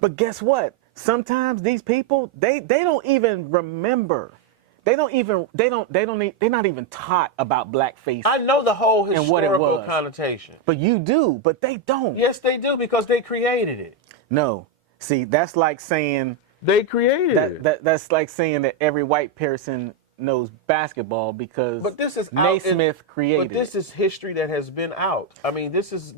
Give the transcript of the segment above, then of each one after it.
But guess what? Sometimes these people, they don't even remember. They're not even taught about blackface. I know the whole and what it historical was. connotation. But you do, but they don't. Yes, they do, because they created it. No. See, that's like saying They created it. That's like saying that every white person knows basketball because But this is Naismith created But this it. is history that has been out. I mean, this is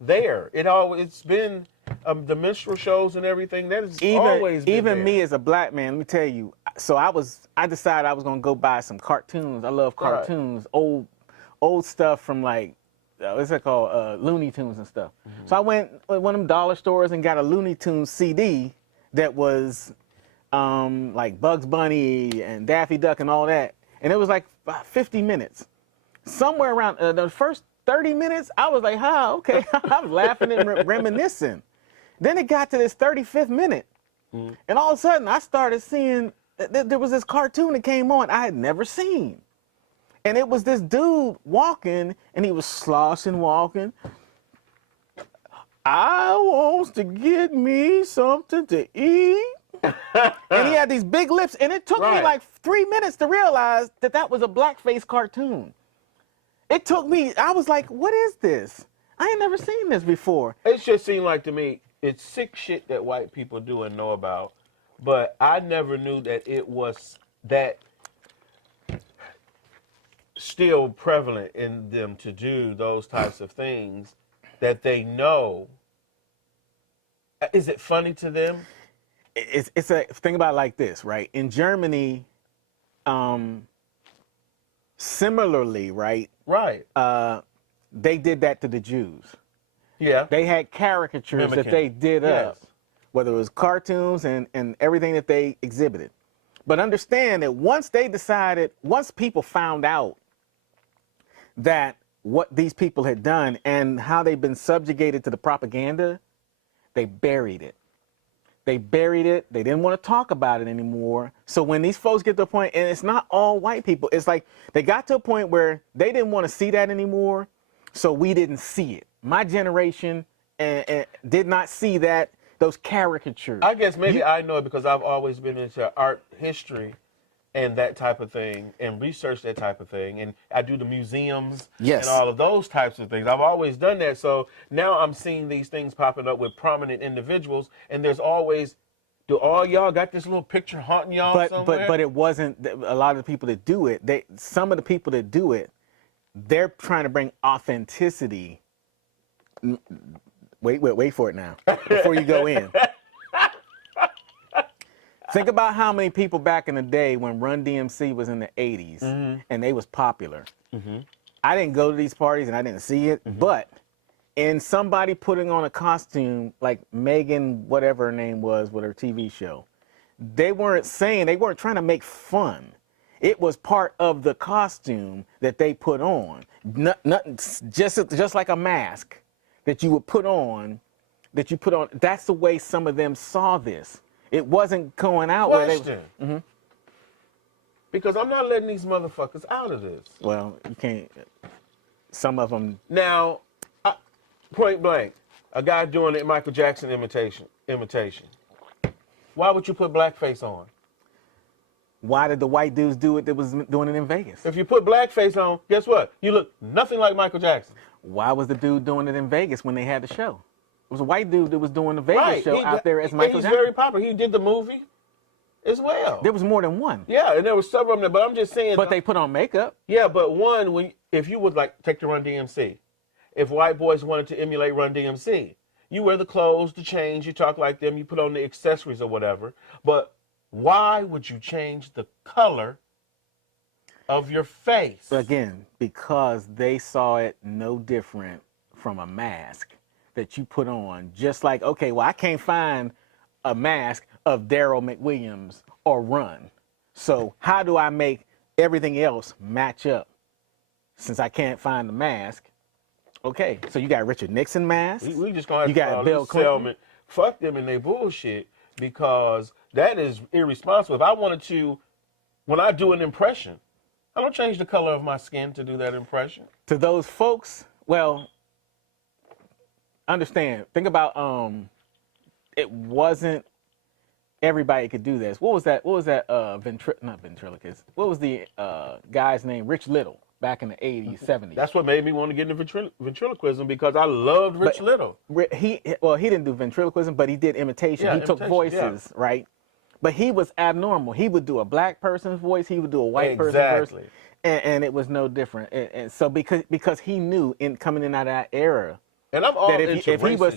there. It's been the minstrel shows and everything. That has always been even there. me as a black man. Let me tell you. So I decided I was gonna go buy some cartoons. I love cartoons, old stuff from like what's it called, Looney Tunes and stuff. Mm-hmm. So I went to one of them dollar stores and got a Looney Tunes CD that was like Bugs Bunny and Daffy Duck and all that, and it was like 50 minutes. Somewhere around the first 30 minutes, I was like, okay. I was laughing and reminiscing. Then it got to this 35th minute, and all of a sudden I started seeing there was this cartoon that came on I had never seen. And it was this dude walking, and he was sloshing walking. I wants to get me something to eat. And he had these big lips, and it took me like 3 minutes to realize that was a blackface cartoon. It took me, I was like, what is this? I ain't never seen this before. It just seemed like to me, it's sick shit that white people do and know about, but I never knew that it was that still prevalent in them to do those types of things that they know. Is it funny to them? It's a think about it like this, right? In Germany, similarly, right? Right. They did that to the Jews. Yeah. They had caricatures that they did up, whether it was cartoons and everything that they exhibited. But understand that once people found out that what these people had done and how they've been subjugated to the propaganda, they buried it. They buried it. They didn't want to talk about it anymore. So when these folks get to a point, and it's not all white people, it's like they got to a point where they didn't want to see that anymore, so we didn't see it. My generation did not see those caricatures. I guess maybe I know it because I've always been into art history and that type of thing, and research that type of thing, and I do the museums and all of those types of things. I've always done that, so now I'm seeing these things popping up with prominent individuals, and there's always, do all y'all got this little picture haunting y'all somewhere? But it wasn't a lot of the people that do it. Some of the people that do it, they're trying to bring authenticity. Wait for it now before you go in. Think about how many people back in the day when Run DMC was in the 80s and they was popular. I didn't go to these parties and I didn't see it, but in somebody putting on a costume like Megan, whatever her name was with her TV show, they weren't trying to make fun. It was part of the costume that they put on. Nothing, just like a mask that you would put on, That's the way some of them saw this. It wasn't going out where they. Because I'm not letting these motherfuckers out of this. Well, you can't. Some of them. Now, point blank, a guy doing the Michael Jackson imitation. Why would you put blackface on? Why did the white dudes do it that was doing it in Vegas? If you put blackface on, guess what? You look nothing like Michael Jackson. Why was the dude doing it in Vegas when they had the show? It was a white dude that was doing the Vegas show out there as Michael Jackson. He's very popular. He did the movie as well. There was more than one. Yeah, and there was several of them there, but I'm just saying. But they put on makeup. Yeah, but if you would like take the Run DMC, if white boys wanted to emulate Run DMC, you wear the clothes, the chains, you talk like them, you put on the accessories or whatever. But why would you change the color of your face? Again, because they saw it no different from a mask that you put on. Just like, okay, well, I can't find a mask of Daryl McWilliams or Run. So how do I make everything else match up? Since I can't find the mask. Okay, so you got Richard Nixon mask. We just gonna have you to got Bill Clinton. Fuck them and they bullshit, because that is irresponsible. If I wanted to, when I do an impression, I don't change the color of my skin to do that impression. To those folks, well, understand. Think about it wasn't everybody could do this. What was that? Not ventriloquist. What was the guy's name? Rich Little, back in the 80s, 70s. That's what made me want to get into ventriloquism, because I loved Rich Little. He didn't do ventriloquism, but he did imitation. Yeah, he took voices, right? But he was abnormal. He would do a black person's voice. He would do a white person's voice. And it was no different. And so because he knew coming in out of that era, and I'm all that if he was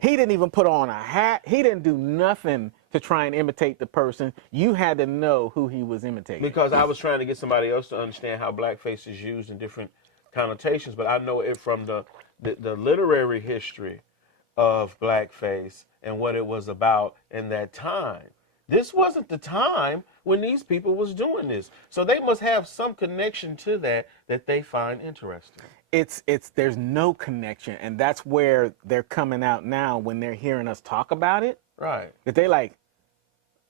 he didn't even put on a hat. He didn't do nothing to try and imitate the person. You had to know who he was imitating. Because I was trying to get somebody else to understand how blackface is used in different connotations, but I know it from the literary history of blackface and what it was about in that time. This wasn't the time when these people was doing this. So they must have some connection to that they find interesting. There's no connection, and that's where they're coming out now when they're hearing us talk about it. Right. That they like,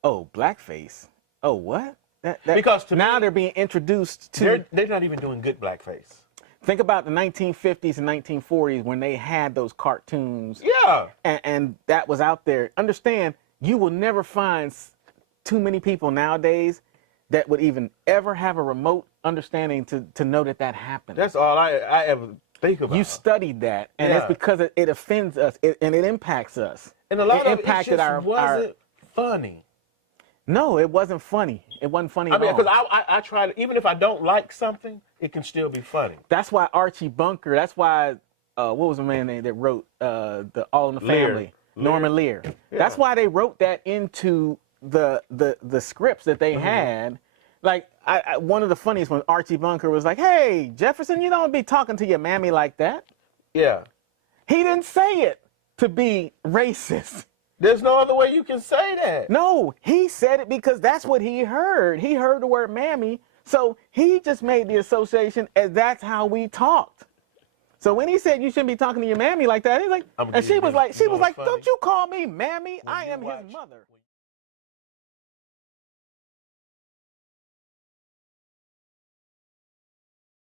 oh, blackface. Oh, what? Because now they're being introduced to. They're not even doing good blackface. Think about the 1950s and 1940s when they had those cartoons. Yeah. And that was out there. Understand, you will never find too many people nowadays that would even ever have a remote understanding to know that happened. That's all I ever think about. You studied that, and it's because it offends us, and it impacts us. And a lot of impacted it just wasn't funny. No, it wasn't funny. It wasn't funny at all. Because I try to, even if I don't like something, it can still be funny. That's why Archie Bunker, that's why, what was the man name that wrote the All in the Family? Norman Lear. Yeah. That's why they wrote that into the scripts that they had. Like, one of the funniest when Archie Bunker was like, hey, Jefferson, you don't be talking to your mammy like that. Yeah. He didn't say it to be racist. There's no other way you can say that. No, he said it because that's what he heard. He heard the word mammy, so he just made the association as that's how we talked. So when he said you shouldn't be talking to your mammy like that, he's like, and she was like, don't you call me mammy? I am his mother.